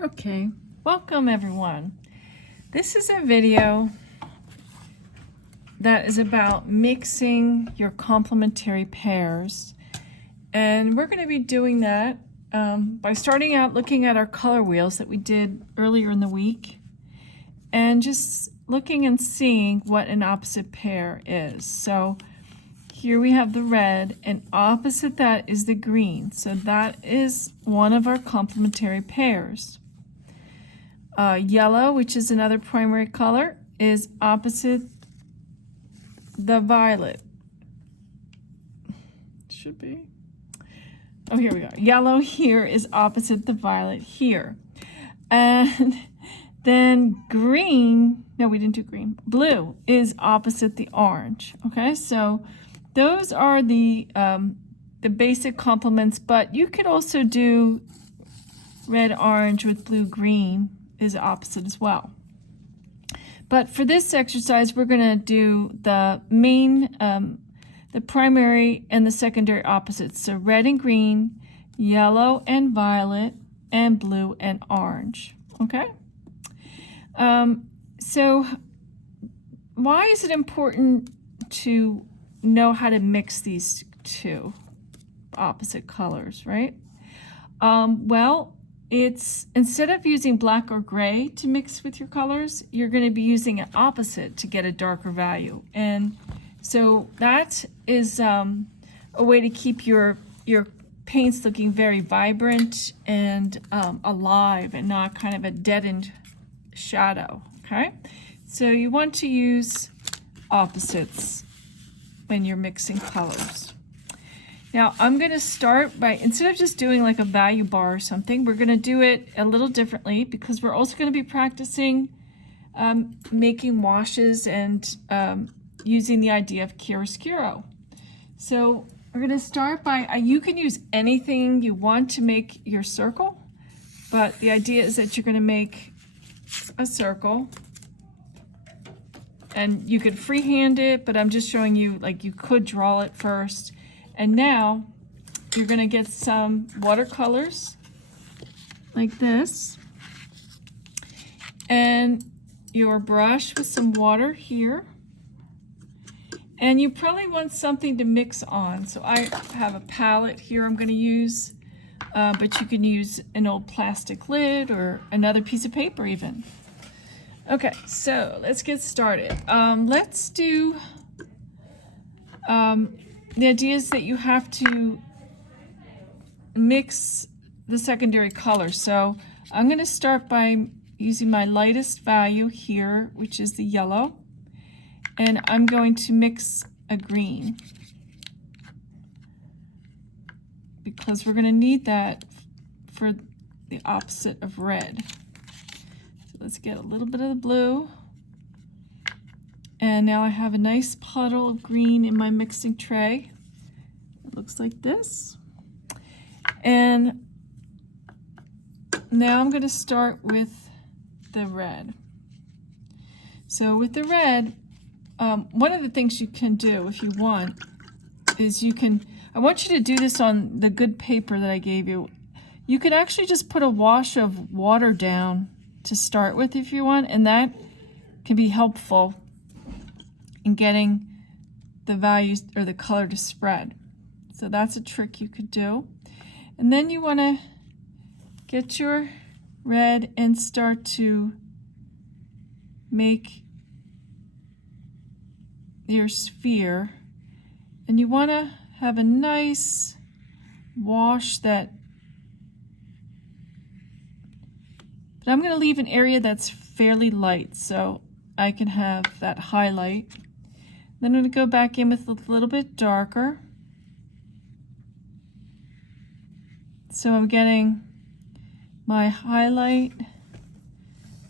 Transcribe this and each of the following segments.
Okay, welcome everyone. This is a video that is about mixing your complementary pairs. And we're going to be doing that by starting out looking at our color wheels that we did earlier in the week and just looking and seeing what an opposite pair is. So here we have the red, and opposite that is the green. So that is one of our complementary pairs. Yellow, which is another primary color, is opposite the violet. Should be. Oh, here we go. Yellow here is opposite the violet here. And then green, no, we didn't do green. Blue is opposite the orange. Okay, so those are the basic complements, but you could also do red, orange with blue, green is opposite as well. But for this exercise, we're going to do the main, the primary and the secondary opposites. So red and green, yellow and violet, and blue and orange. Okay? So why is it important to know how to mix these two opposite colors, right? Well, it's instead of using black or gray to mix with your colors, you're going to be using an opposite to get a darker value. And so that is a way to keep your paints looking very vibrant and alive and not kind of a deadened shadow, okay? So you want to use opposites when you're mixing colors. Now, I'm going to start by, instead of just doing like a value bar or something, we're going to do it a little differently because we're also going to be practicing making washes and using the idea of chiaroscuro. So we're going to start by, you can use anything you want to make your circle, but the idea is that you're going to make a circle. And you could freehand it, but I'm just showing you, like, you could draw it first. And now you're going to get some watercolors like this, and your brush with some water here. And you probably want something to mix on. So I have a palette here I'm going to use, but you can use an old plastic lid or another piece of paper even. Okay, so let's get started. Let's do the idea is that you have to mix the secondary colors. So I'm going to start by using my lightest value here, which is the yellow, and I'm going to mix a green because we're going to need that for the opposite of red. So let's get a little bit of the blue. And now I have a nice puddle of green in my mixing tray. It looks like this. And now I'm going to start with the red. So with the red, one of the things you can do if you want is I want you to do this on the good paper that I gave you. You could actually just put a wash of water down to start with if you want, and that can be helpful in getting the values or the color to spread. So that's a trick you could do. And then you want to get your red and start to make your sphere. And you want to have a nice wash but I'm going to leave an area that's fairly light so I can have that highlight. Then I'm going to go back in with a little bit darker. So I'm getting my highlight,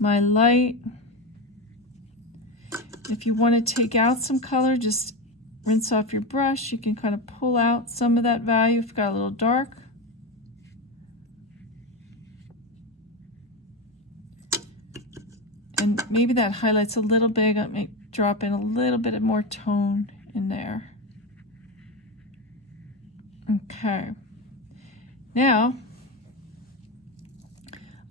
my light. If you want to take out some color, just rinse off your brush. You can kind of pull out some of that value if you've got a little dark. And maybe that highlight's a little big. I may drop in a little bit of more tone in there. Okay. Now,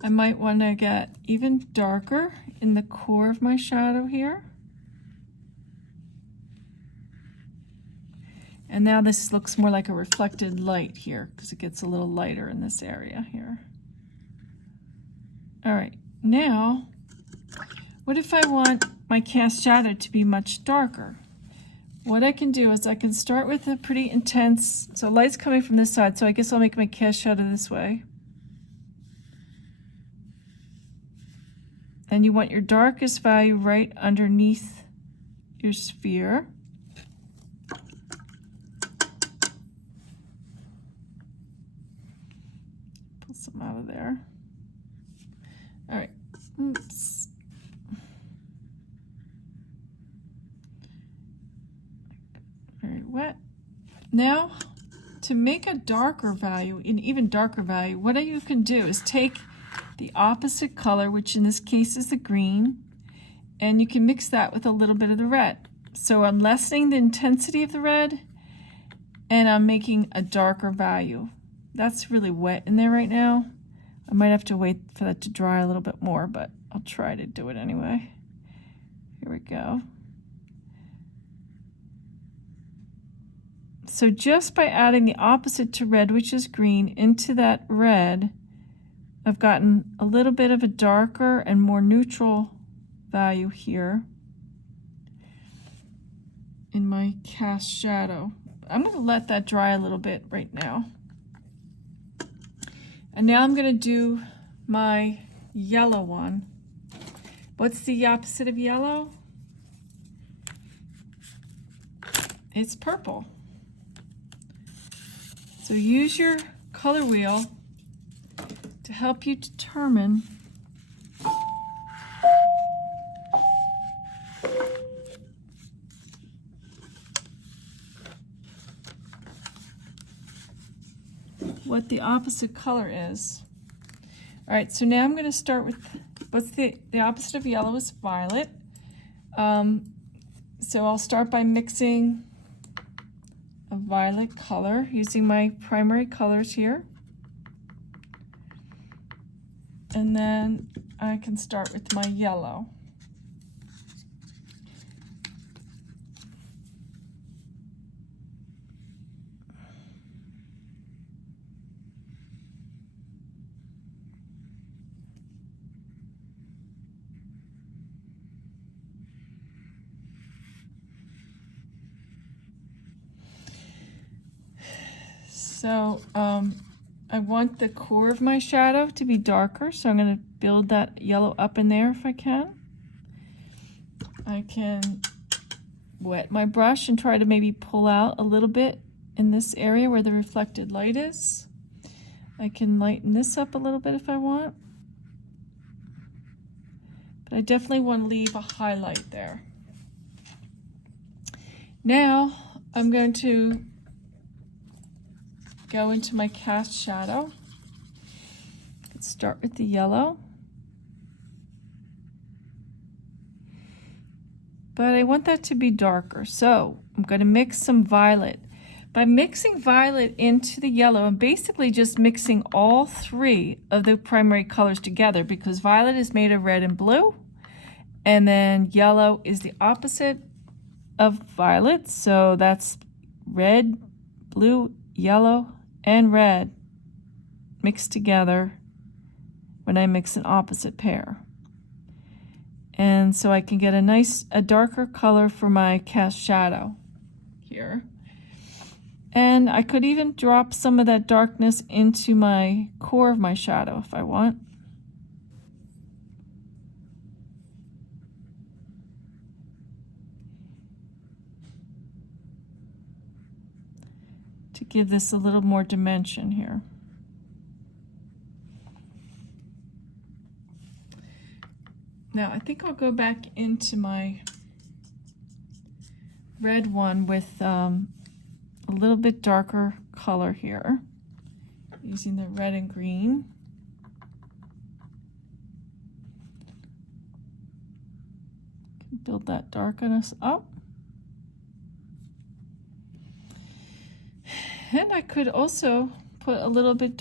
I might want to get even darker in the core of my shadow here. And now this looks more like a reflected light here because it gets a little lighter in this area here. All right, now, what if I want my cast shadow to be much darker? What I can do is I can start with a pretty intense, so light's coming from this side, so I guess I'll make my cast shadow this way. And you want your darkest value right underneath your sphere. Pull some out of there. All right, oops. Very wet. Now, to make a darker value, an even darker value, what you can do is take the opposite color, which in this case is the green, and you can mix that with a little bit of the red. So I'm lessening the intensity of the red, and I'm making a darker value. That's really wet in there right now. I might have to wait for that to dry a little bit more, but I'll try to do it anyway. Here we go. So just by adding the opposite to red, which is green, into that red, I've gotten a little bit of a darker and more neutral value here in my cast shadow. I'm going to let that dry a little bit right now. And now I'm going to do my yellow one. What's the opposite of yellow? It's purple. So use your color wheel to help you determine what the opposite color is. All right, so now I'm going to start with, what's the opposite of yellow is violet. So I'll start by mixing a violet color using my primary colors here. And then I can start with my yellow. So I want the core of my shadow to be darker, so I'm going to build that yellow up in there if I can. I can wet my brush and try to maybe pull out a little bit in this area where the reflected light is. I can lighten this up a little bit if I want. But I definitely want to leave a highlight there. Now I'm going to go into my cast shadow. Let's start with the yellow. But I want that to be darker, so I'm going to mix some violet. By mixing violet into the yellow, I'm basically just mixing all three of the primary colors together because violet is made of red and blue, and then yellow is the opposite of violet, so that's red, blue, yellow, and red mixed together when I mix an opposite pair. And so I can get a darker color for my cast shadow here. And I could even drop some of that darkness into my core of my shadow if I want. To give this a little more dimension here. Now I think I'll go back into my red one with a little bit darker color here, using the red and green. Build that darkness up. And I could also put a little bit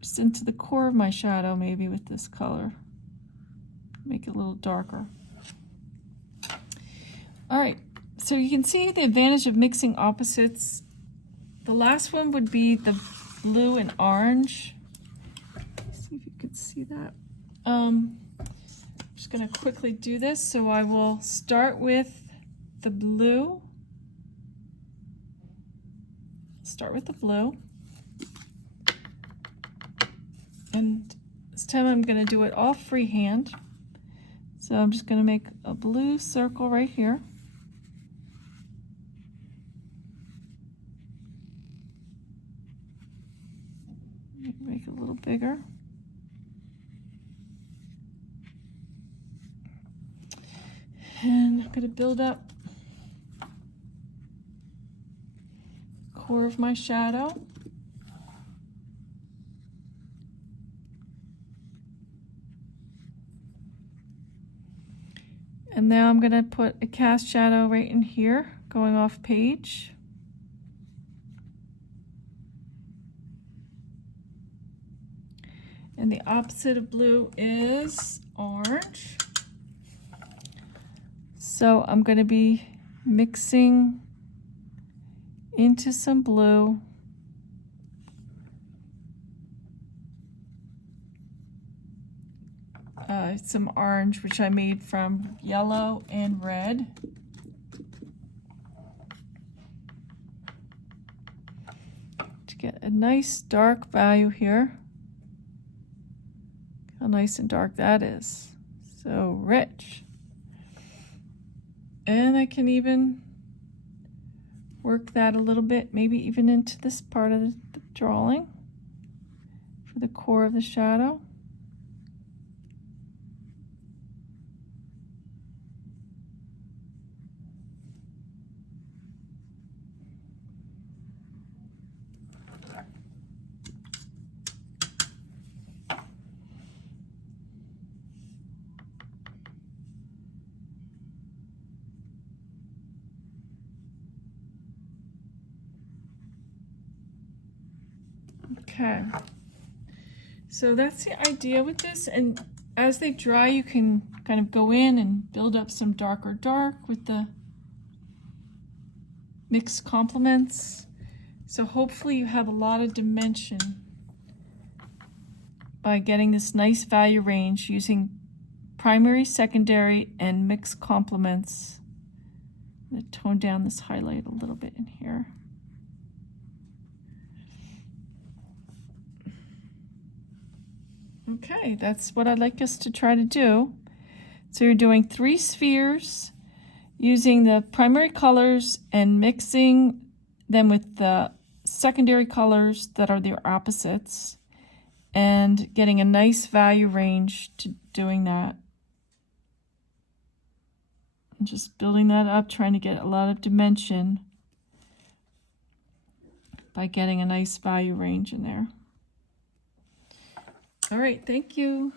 just into the core of my shadow, maybe with this color. Make it a little darker. All right, so you can see the advantage of mixing opposites. The last one would be the blue and orange. See if you could see that. I'm just going to quickly do this. So I will start with the blue. Start with the blue. And this time I'm going to do it all freehand. So I'm just going to make a blue circle right here. Make it a little bigger. And I'm going to build up the core of my shadow. And now I'm going to put a cast shadow right in here, going off page. And the opposite of blue is orange. So I'm going to be mixing into some blue. Some orange, which I made from yellow and red. To get a nice dark value here. How nice and dark that is. So rich. And I can even work that a little bit, maybe even into this part of the drawing for the core of the shadow. Okay, so that's the idea with this, and as they dry you can kind of go in and build up some darker dark with the mixed complements. So hopefully you have a lot of dimension by getting this nice value range using primary, secondary, and mixed complements. I'm going to tone down this highlight a little bit in here. Okay, that's what I'd like us to try to do. So you're doing 3 spheres using the primary colors and mixing them with the secondary colors that are their opposites and getting a nice value range to doing that. And just building that up, trying to get a lot of dimension by getting a nice value range in there. All right, thank you.